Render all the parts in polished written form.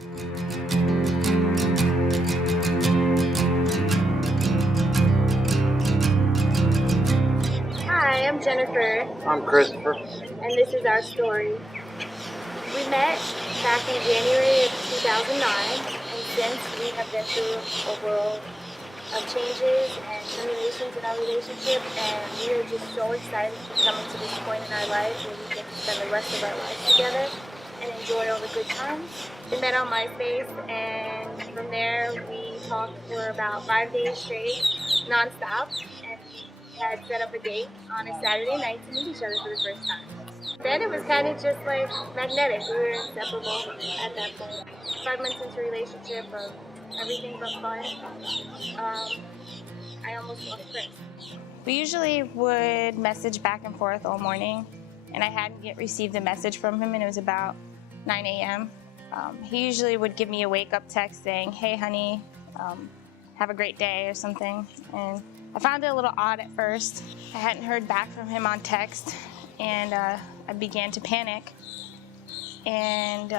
Hi, I'm Jennifer. I'm Christopher. And this is our story. We met back in January of 2009, and since we have been through a world of changes and tribulations in our relationship, and we are just so excited to come to this point in our life where we get to spend the rest of our lives together and enjoy all the good times. We met on MySpace, and from there we talked for about 5 days straight, non-stop, and we had set up a date on a Saturday night to meet each other for the first time. Then it was kind of just like magnetic. We were inseparable at that point. 5 months into a relationship of everything but fun, I almost lost Chris. We usually would message back and forth all morning, and I hadn't yet received a message from him, and it was about 9 a.m. He usually would give me a wake-up text saying, "Hey, honey, have a great day," or something. And I found it a little odd at first. I hadn't heard back from him on text, and I began to panic, and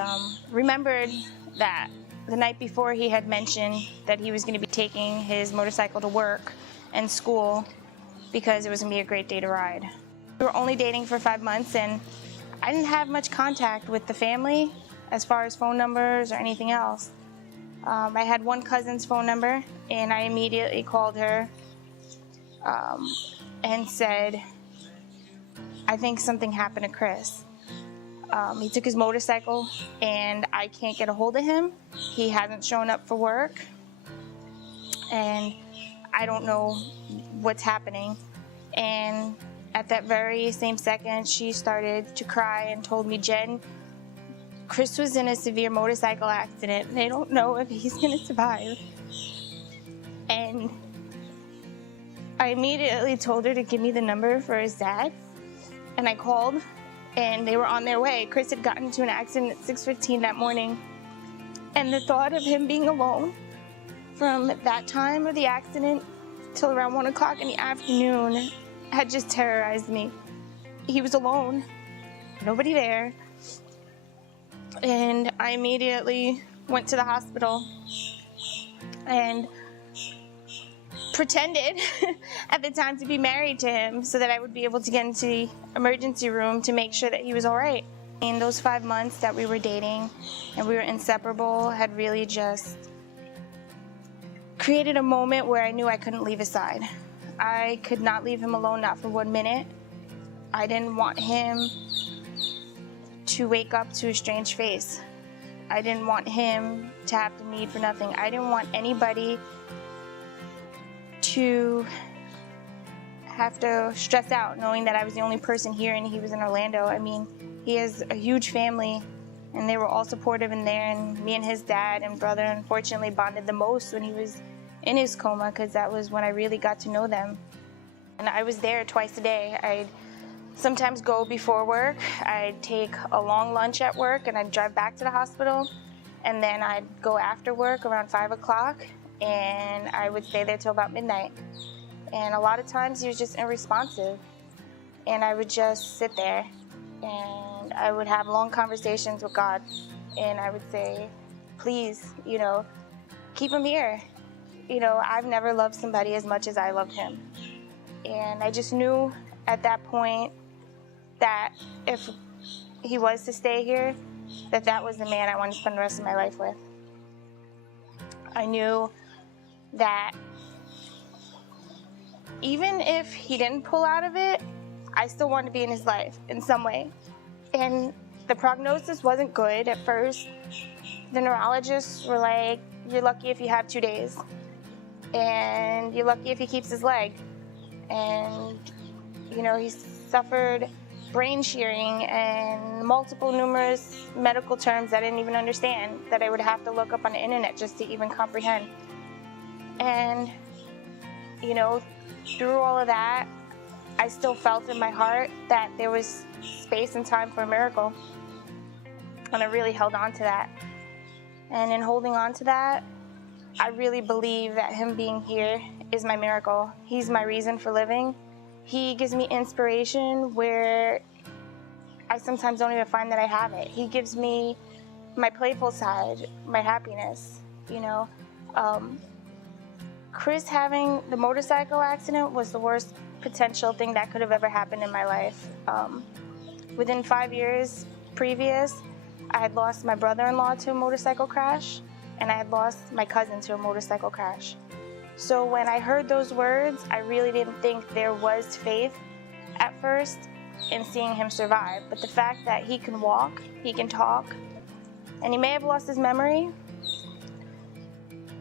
remembered that the night before he had mentioned that he was going to be taking his motorcycle to work and school because it was going to be a great day to ride. We were only dating for 5 months, and I didn't have much contact with the family as far as phone numbers or anything else. I had one cousin's phone number, and I immediately called her and said, "I think something happened to Chris. He took his motorcycle, and I can't get a hold of him. He hasn't shown up for work, and I don't know what's happening." And at that very same second, she started to cry and told me, "Jen, Chris was in a severe motorcycle accident. They don't know if he's going to survive." And I immediately told her to give me the number for his dad, and I called, and they were on their way. Chris had gotten into an accident at 6:15 that morning, and the thought of him being alone from that time of the accident till around 1 o'clock in the afternoon had just terrorized me. He was alone, nobody there, and I immediately went to the hospital and pretended at the time to be married to him so that I would be able to get into the emergency room to make sure that he was all right. In those 5 months that we were dating and we were inseparable had really just created a moment where I knew I couldn't leave his side. I could not leave him alone, not for 1 minute. I didn't want him to wake up to a strange face. I didn't want him to have to need for nothing. I didn't want anybody to have to stress out knowing that I was the only person here and he was in Orlando. I mean, he has a huge family, and they were all supportive in there, and me and his dad and brother unfortunately bonded the most when he was in his coma, because that was when I really got to know them. And I was there twice a day. I'd sometimes go before work, I'd take a long lunch at work, and I'd drive back to the hospital, and then I'd go after work around 5 o'clock, and I would stay there till about midnight. And a lot of times he was just unresponsive, and I would just sit there, and I would have long conversations with God, and I would say, "Please, keep him here. I've never loved somebody as much as I loved him." And I just knew at that point that if he was to stay here, that was the man I wanted to spend the rest of my life with. I knew that even if he didn't pull out of it, I still wanted to be in his life in some way. And the prognosis wasn't good at first. The neurologists were like, "You're lucky if you have 2 days. And you're lucky if he keeps his leg." And, he suffered brain shearing and numerous medical terms I didn't even understand, that I would have to look up on the internet just to even comprehend. And, through all of that, I still felt in my heart that there was space and time for a miracle. And I really held on to that. And in holding on to that, I really believe that him being here is my miracle. He's my reason for living. He gives me inspiration where I sometimes don't even find that I have it. He gives me my playful side, my happiness, you know. Chris having the motorcycle accident was the worst potential thing that could have ever happened in my life. Within 5 years previous, I had lost my brother-in-law to a motorcycle crash, and I had lost my cousin to a motorcycle crash. So when I heard those words, I really didn't think there was faith at first in seeing him survive. But the fact that he can walk, he can talk, and he may have lost his memory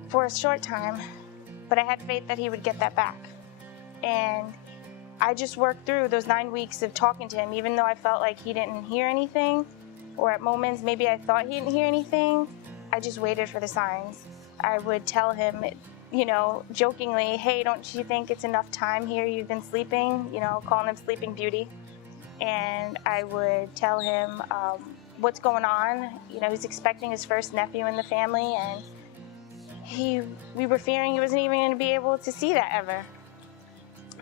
for a short time, but I had faith that he would get that back. And I just worked through those 9 weeks of talking to him, even though I felt like he didn't hear anything, or at moments maybe I thought he didn't hear anything. I just waited for the signs. I would tell him, you know, jokingly, hey, don't you think it's enough time here you've been sleeping? You know, calling him Sleeping Beauty. And I would tell him what's going on. You know, he's expecting his first nephew in the family, and we were fearing he wasn't even going to be able to see that ever.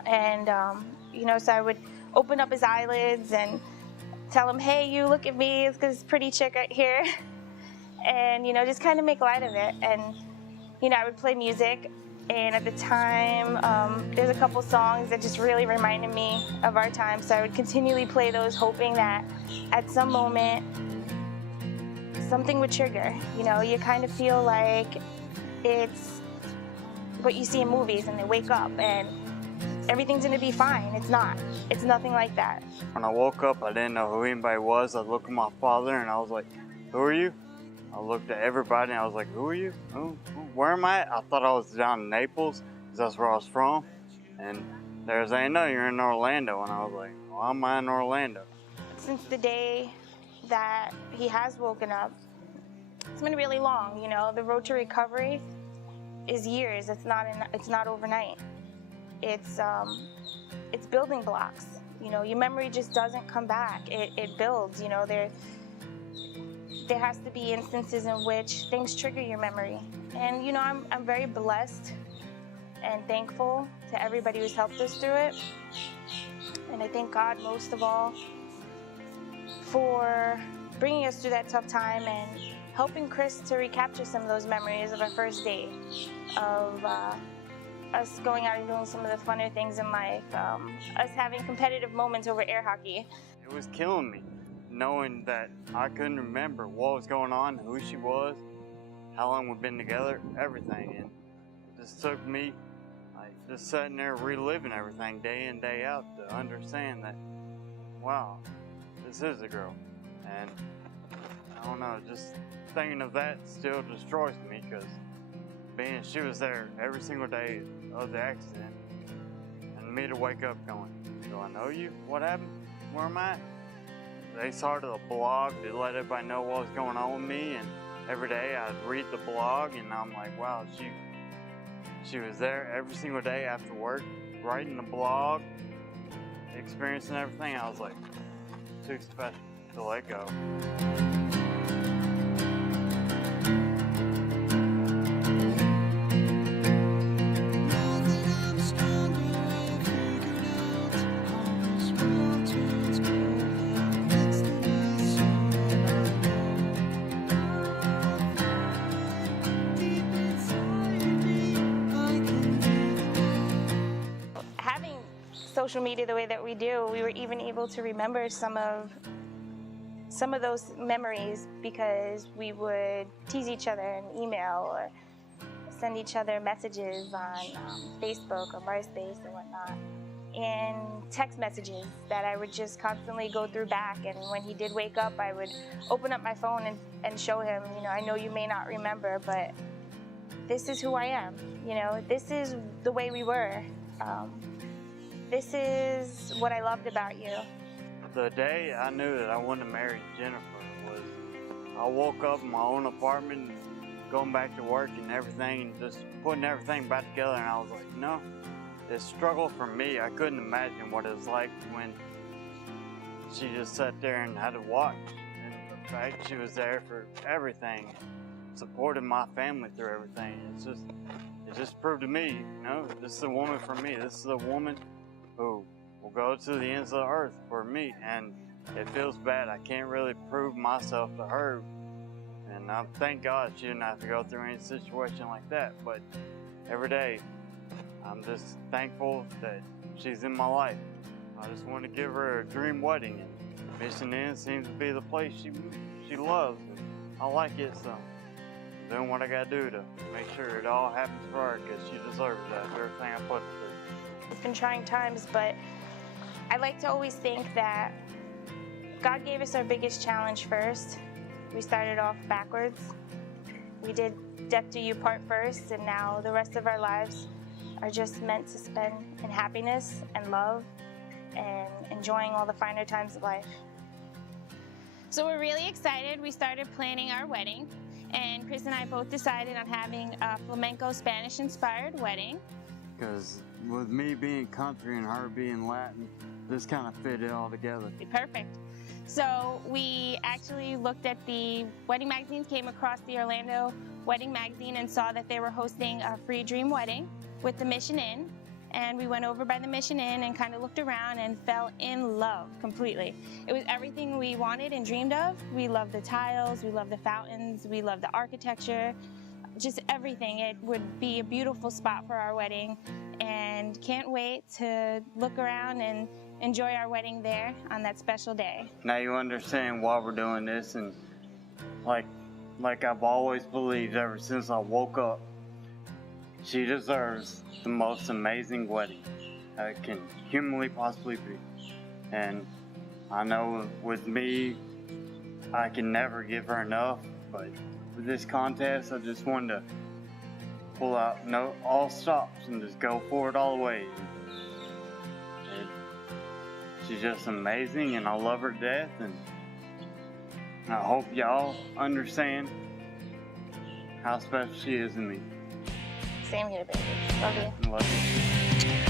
And, you know, so I would open up his eyelids and tell him, hey, you look at me, it's this pretty chick right here. And, you know, just kind of make light of it. And, you know, I would play music. And at the time, there's a couple songs that just really reminded me of our time. So I would continually play those, hoping that at some moment, something would trigger. You know, you kind of feel like it's what you see in movies, and they wake up and everything's gonna be fine. It's not. It's nothing like that. When I woke up, I didn't know who anybody was. I looked at my father and I was like, who are you? I looked at everybody and I was like, who are you? Where am I? I thought I was down in Naples, because that's where I was from. And they were saying, no, you're in Orlando. And I was like, why am I in Orlando? Since the day that he has woken up, it's been really long. You know, the road to recovery is years. It's not overnight. It's building blocks. You know, your memory just doesn't come back. It builds. You know, there has to be instances in which things trigger your memory. And you know, I'm very blessed and thankful to everybody who's helped us through it. And I thank God most of all for bringing us through that tough time and helping Chris to recapture some of those memories of our first date, of us going out and doing some of the funner things in life, us having competitive moments over air hockey. It was killing me, knowing that I couldn't remember what was going on, who she was, how long we've been together, everything. And it just took me just sitting there reliving everything day in, day out to understand that, wow, this is a girl. And I don't know, just thinking of that still destroys me, because she was there every single day of the accident, and me to wake up going, do I know you? What happened? Where am I? They started a blog to let everybody know what was going on with me, and every day I'd read the blog, and I'm like, wow, she was there every single day after work, writing the blog, experiencing everything. I was like, too special to let go. Social media the way that we do, we were even able to remember some of those memories, because we would tease each other in email or send each other messages on Facebook or MySpace and whatnot, and text messages that I would just constantly go through back. And when he did wake up, I would open up my phone and show him, you know, I know you may not remember, but this is who I am. You know, this is the way we were. This is what I loved about you. The day I knew that I wanted to marry Jennifer was I woke up in my own apartment, going back to work and everything, and just putting everything back together, and I was like, no, this struggle for me, I couldn't imagine what it was like when she just sat there and had to watch. And the fact she was there for everything, supported my family through everything, it just proved to me, you know, this is a woman for me. This is a woman who will go to the ends of the earth for me, and it feels bad. I can't really prove myself to her And I thank God she didn't have to go through any situation like that. But every day, I'm just thankful that she's in my life. I just want to give her a dream wedding, and Mission Inn seems to be the place she loves, and I like it, so I'm doing what I gotta do to make sure it all happens for her, because she deserves that, everything I put her through. It's been trying times, but I like to always think that God gave us our biggest challenge first. We started off backwards. We did Death Do You Part first, and now the rest of our lives are just meant to spend in happiness and love and enjoying all the finer times of life. So we're really excited. We started planning our wedding, and Chris and I both decided on having a flamenco Spanish-inspired wedding. Because with me being country and her being Latin, this kind of fit it all together. Perfect. So we actually looked at the wedding magazines, came across the Orlando Wedding Magazine and saw that they were hosting a free dream wedding with the Mission Inn. And we went over by the Mission Inn and kind of looked around and fell in love completely. It was everything we wanted and dreamed of. We loved the tiles, we loved the fountains, we loved the architecture, just everything. It would be a beautiful spot for our wedding, and can't wait to look around and enjoy our wedding there on that special day. Now you understand why we're doing this, and like I've always believed ever since I woke up, she deserves the most amazing wedding that can humanly possibly be. And I know with me, I can never give her enough, but with this contest, I just wanted to pull out all stops and just go for it all the way. She's just amazing, and I love her to death, and I hope y'all understand how special she is to me. Same here, baby. Love you. Love you.